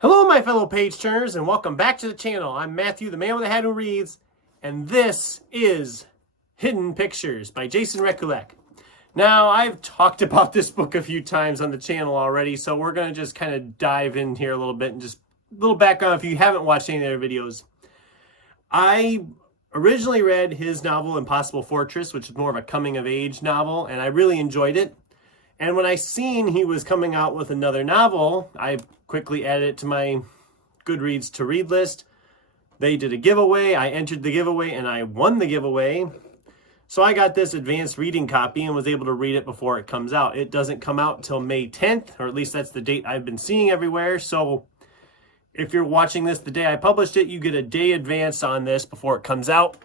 Hello, my fellow page turners, and welcome back to the channel. I'm Matthew, the man with the hat who reads, and this is Hidden Pictures by Jason Rekulak. Now, I've talked about this book a few times on the channel already, so we're going to just kind of dive in here a little bit and just a little background if you haven't watched any of their videos. I originally read his novel Impossible Fortress, which is more of a coming-of-age novel, and I really enjoyed it. And when I seen he was coming out with another novel, I quickly added it to my Goodreads to read list. They did a giveaway. I entered the giveaway and I won the giveaway. So I got this advanced reading copy and was able to read it before it comes out. It doesn't come out until May 10th, or at least that's the date I've been seeing everywhere. So if you're watching this the day I published it, you get a day advance on this before it comes out.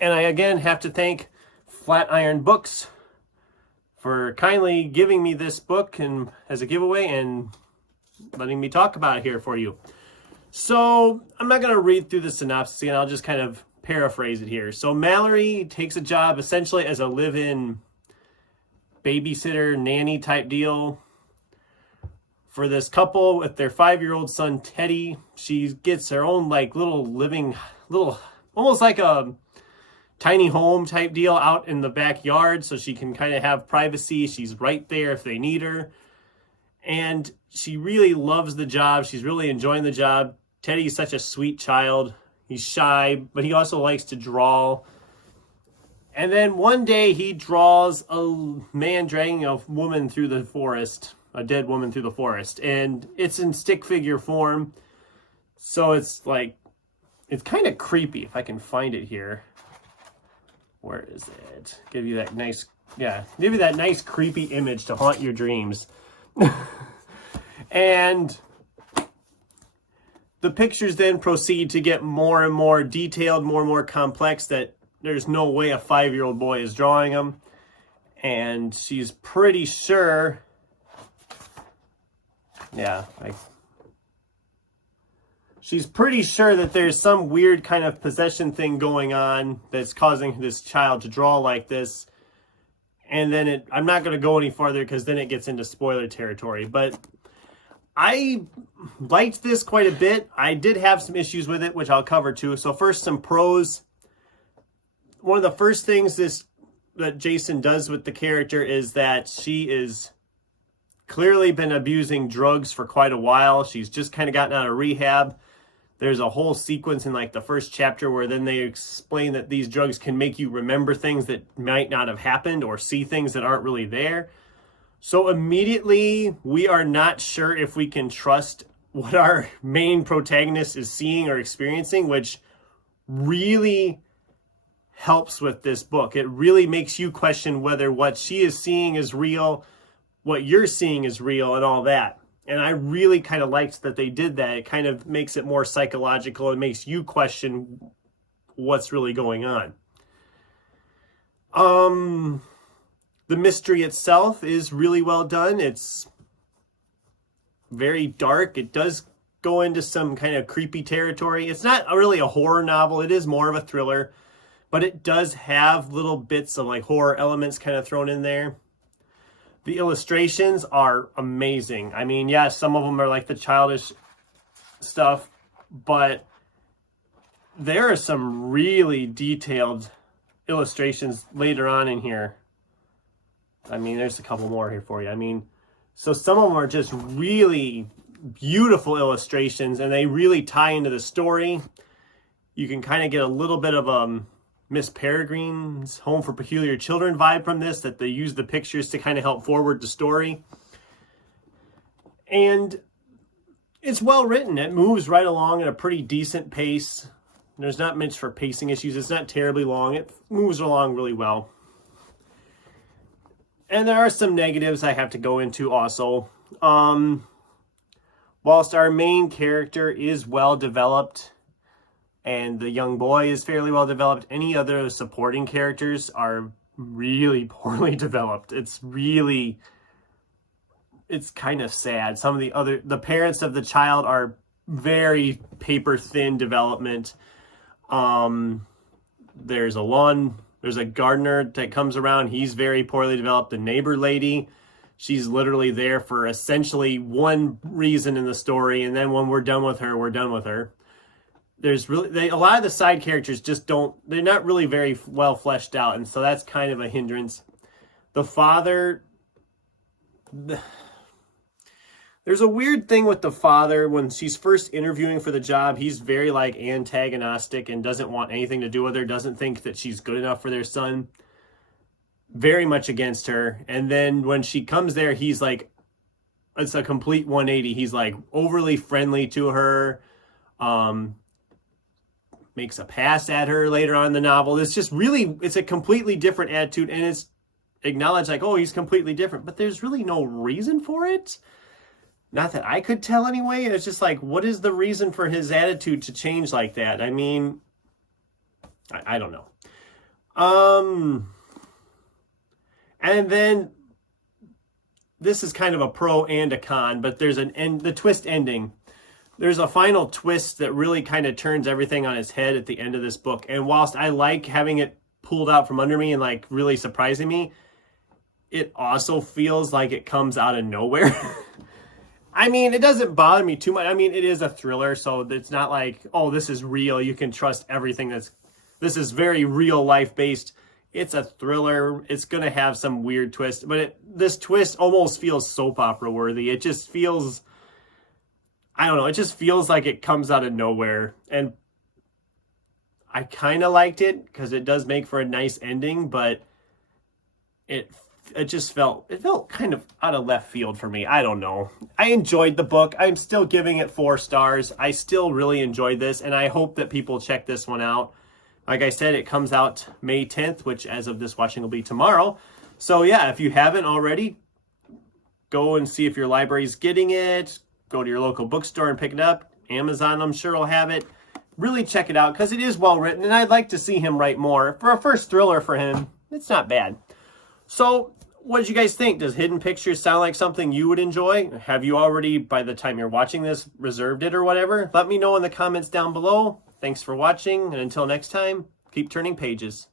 And I again have to thank Flatiron Books for kindly giving me this book and as a giveaway and letting me talk about it here for you. So I'm not going to read through the synopsis again. I'll just kind of paraphrase it here. So Mallory takes a job essentially as a live-in babysitter, nanny type deal for this couple with their 5-year-old son, Teddy. She gets her own like little almost like a tiny home type deal out in the backyard so she can kind of have privacy. She's right there if they need her. And she really loves the job. She's really enjoying the job. Teddy's such a sweet child. He's shy, but he also likes to draw. And then one day he draws a man dragging a woman through the forest, a dead woman through the forest. And it's in stick figure form. So it's like, it's kind of creepy if I can find it here. Where is it? Give you that nice, give you that nice creepy image to haunt your dreams. And the pictures then proceed to get more and more detailed, more and more complex, that there's no way a 5-year-old boy is drawing them. And she's pretty sure, she's pretty sure that there's some weird kind of possession thing going on that's causing this child to draw like this. And then I'm not going to go any farther because then it gets into spoiler territory. But I liked this quite a bit. I did have some issues with it, which I'll cover too. So first, some pros. One of the first things that Jason does with the character is that she is clearly been abusing drugs for quite a while. She's just kind of gotten out of rehab. There's a whole sequence in like the first chapter where then they explain that these drugs can make you remember things that might not have happened or see things that aren't really there. So immediately we are not sure if we can trust what our main protagonist is seeing or experiencing, which really helps with this book. It really makes you question whether what she is seeing is real, what you're seeing is real, and all that. And I really kind of liked that they did that. It kind of makes it more psychological. It makes you question what's really going on. The mystery itself is really well done. It's very dark. It does go into some kind of creepy territory. It's not really a horror novel. It is more of a thriller, but it does have little bits of like horror elements kind of thrown in there. The illustrations are amazing. I mean, yeah, some of them are like the childish stuff, but there are some really detailed illustrations later on in here. I mean, there's a couple more here for you. I mean, so some of them are just really beautiful illustrations and they really tie into the story. You can kind of get a little bit of Miss Peregrine's Home for Peculiar Children vibe from this, that they use the pictures to kind of help forward the story. And it's well written. It moves right along at a pretty decent pace. There's not much for pacing issues. It's not terribly long. It moves along really well. And there are some negatives I have to go into also. Whilst our main character is well developed, and the young boy is fairly well developed, any other supporting characters are really poorly developed. It's kind of sad. Some of the parents of the child are very paper thin development. There's a gardener that comes around. He's very poorly developed. The neighbor lady, she's literally there for essentially one reason in the story, and then when we're done with her, we're done with her. There's really a lot of the side characters just they're not really very well fleshed out, and so that's kind of a hindrance. The father, there's a weird thing with the father. When she's first interviewing for the job, he's very like antagonistic and doesn't want anything to do with her, doesn't think that she's good enough for their son. Very much against her. And then when she comes there, he's like, it's a complete 180. He's like overly friendly to her, makes a pass at her later on in the novel. It's just really, it's a completely different attitude, and it's acknowledged like, oh, he's completely different, but there's really no reason for it. Not that I could tell anyway. It's just like, what is the reason for his attitude to change like that? I mean, I don't know. And then this is kind of a pro and a con, but there's the twist ending. There's a final twist that really kind of turns everything on its head at the end of this book. And whilst I like having it pulled out from under me and like really surprising me, it also feels like it comes out of nowhere. I mean, it doesn't bother me too much. I mean, it is a thriller, so it's not like, oh, this is real. You can trust everything this is very real life based. It's a thriller. It's going to have some weird twist, but this twist almost feels soap opera worthy. It just feels, I don't know, it just feels like it comes out of nowhere. And I kind of liked it because it does make for a nice ending, but it felt kind of out of left field for me. I don't know. I enjoyed the book. I'm still giving it 4 stars. I still really enjoyed this, and I hope that people check this one out. Like I said, it comes out May 10th, which as of this watching will be tomorrow. So yeah, if you haven't already, go and see if your library's getting it. Go to your local bookstore and pick it up. Amazon, I'm sure, will have it. Really check it out because it is well written, and I'd like to see him write more. For a first thriller for him, it's not bad. So what did you guys think? Does Hidden Pictures sound like something you would enjoy? Have you already, by the time you're watching this, reserved it or whatever? Let me know in the comments down below. Thanks for watching, and until next time, keep turning pages.